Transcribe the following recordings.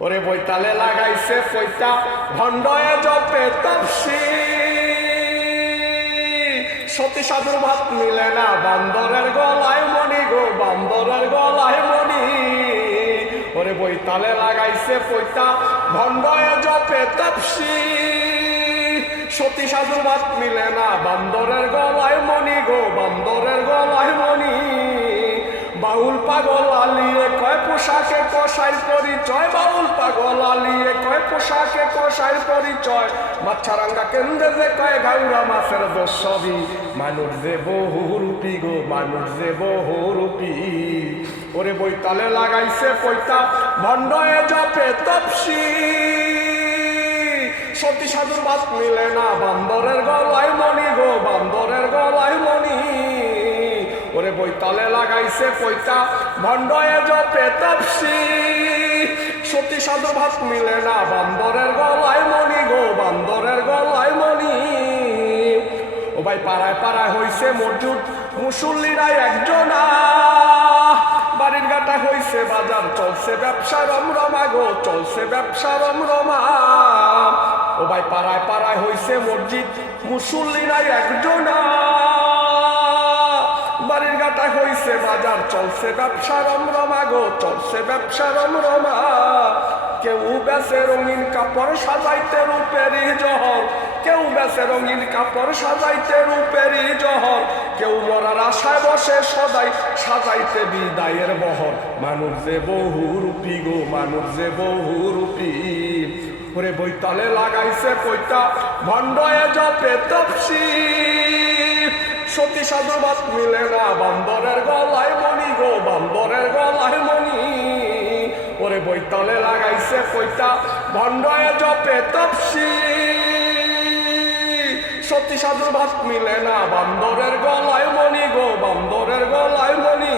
ওরে বৈতালে লাগাইছে পয়তা ভণ্ডয়ে জপে তপসি সতী সাধুর ভাত মিলে না বান্দরের গলায় মণি গো বান্দরের গলায় মণি ওরে বৈতালে লাগাইছে পয়তা ভণ্ডয়ে জপে তপসি সতী সাধুর ভাত মিলে না বান্দরের গলায় মণি গো বান্দরের গলায় মণি বাউল পাগল আলিয়ে কয় পোশাকে কষাইর পরিচয় বাউল পাগল আলিয়ে কয় পোশাকে কষাইর পরিচয় মাছারাঙ্গা কেন্দ্রে যে কয় গাউরা মাছের দোষ সবই মানুষ যে বহুরূপী গো মানুষ যে বহুরূপী ওরে বৈতালে লাগাইছে পয়তা ভণ্ডয়ে জপে তপসি সতী সাধুর ভাত মিলে না বান্দরের গলায় মণি গো বান্দরের গলায় মণি ওরে বৈতালে লাগাইছে পয়তা ভণ্ডয়ে জপে তপসি সতী সাধুর ভাত মিলে না বান্দরের গলায় মণি গো বান্দরের গলায় মণি ও ভাই পাড়ায় পাড়ায় হইছে মজুদ মুসল্লিরা একজনা বাড়ির গাটা হইছে বাজার চলছে ব্যবসা রমরমা গো চলছে ব্যবসা রমরমা ও ভাই পাড়ায় পাড়ায় হইছে মসজিদ মুসল্লিরা একজনা বাড়ির গাটা হইছে বাজার চলছে ব্যবসা রমরমা গো চলছে ব্যবসা রমরমা কেউ বেছে রঙিন কাপড় সাজাইতে রূপেরই জহর কেউ বেছে রঙিন কাপড় সাজাইতে রূপেরই জহর কেউ মরার আশায় বসে সদাই সাজাইতে বিদায়ের বহর মানুষ যে বহুরূপী গো মানুষ যে বহুরূপী ওরে বৈতালে লাগাইছে পয়তা ভণ্ডয়ে জপে তপসি সতী সাধুর ভাত মিলে না বান্দরের গলায় মণি গো বান্দরের গলায় মণি ওরে বৈতালে লাগাইছে পয়তা ভণ্ডয়ে জপে তপসি সতী সাধুর ভাত মিলে না বান্দরের গলায় মণি গো বান্দরের গলায় মণি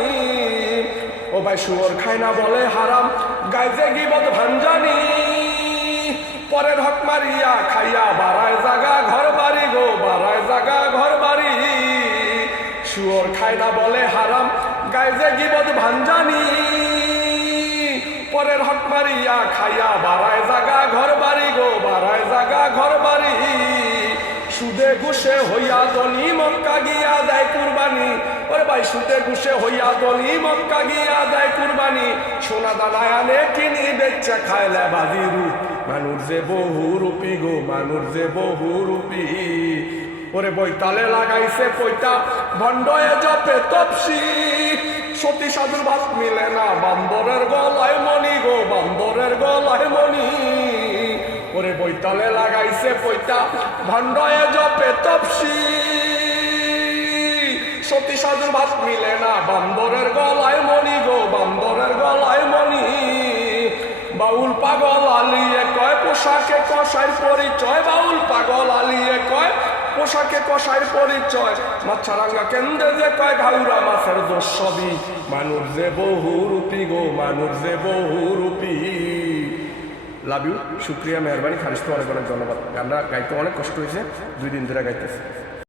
ও ভাই শুয়োর খায় না বলে হারাম গাইজে গিবত ভাঞ্জানি পরের হক মারিয়া খাইয়া বাড়ায় জাগা ঘর বাড়ি গো বাড়ায় জাগা ঘর বাড়ি শুয়োর খায় না বলে হারাম গাইজে গিবত ভাঞ্জানি পরের হক মারিয়া খাইয়া বাড়ায় জাগা ঘর বাড়ি গো বাড়ায় জাগা ঘর বাড়ি সুদে ঘুষে হইয়া দনি মক্কা গিয়া দেয় কুরবানি ওরে ভাই সুদে ঘুষে হইয়া দনি মক্কা গিয়া দেয় কুরবানি সোনা দানায় আনে কিনি বেচে খাইলে বাজি রূপ মানুষ যে বহুরূপী গো মানুষ যে বহুরূপী ওরে বৈতালে লাগাইছে পয়তা ভণ্ডয়ে জপে তপসি সতী সাধুর ভাত মিলে না বান্দরের গলায় মণি গো বান্দরের গলায় মণি ওরে বৈতালে লাগাইছে পয়তা ভণ্ডয়ে জপে তপসি সতী সাধুর ভাত মিলে না বান্দরের গলায় মণি গো বান্দরের গলায় মণি বাউল পাগল আলিয়ে কয় পোশাকে কষাইর পরিচয় বাউল পাগল আলিয়ে কয় পোশাকে কষাইর পরিচয় মাছারাঙ্গা কেন্দ্রে যে কয় ঘাউরা মাছের দোষ সবই মানুষ যে বহুরূপী গো মানুষ যে বহুরূপী লাভ ইউ শুক্রিয়া মেহরবানি খালিস তো অনেক অনেক ধন্যবাদ গানটা গাইতে অনেক কষ্ট হয়েছে 2 দিন ধরে গাইতেছে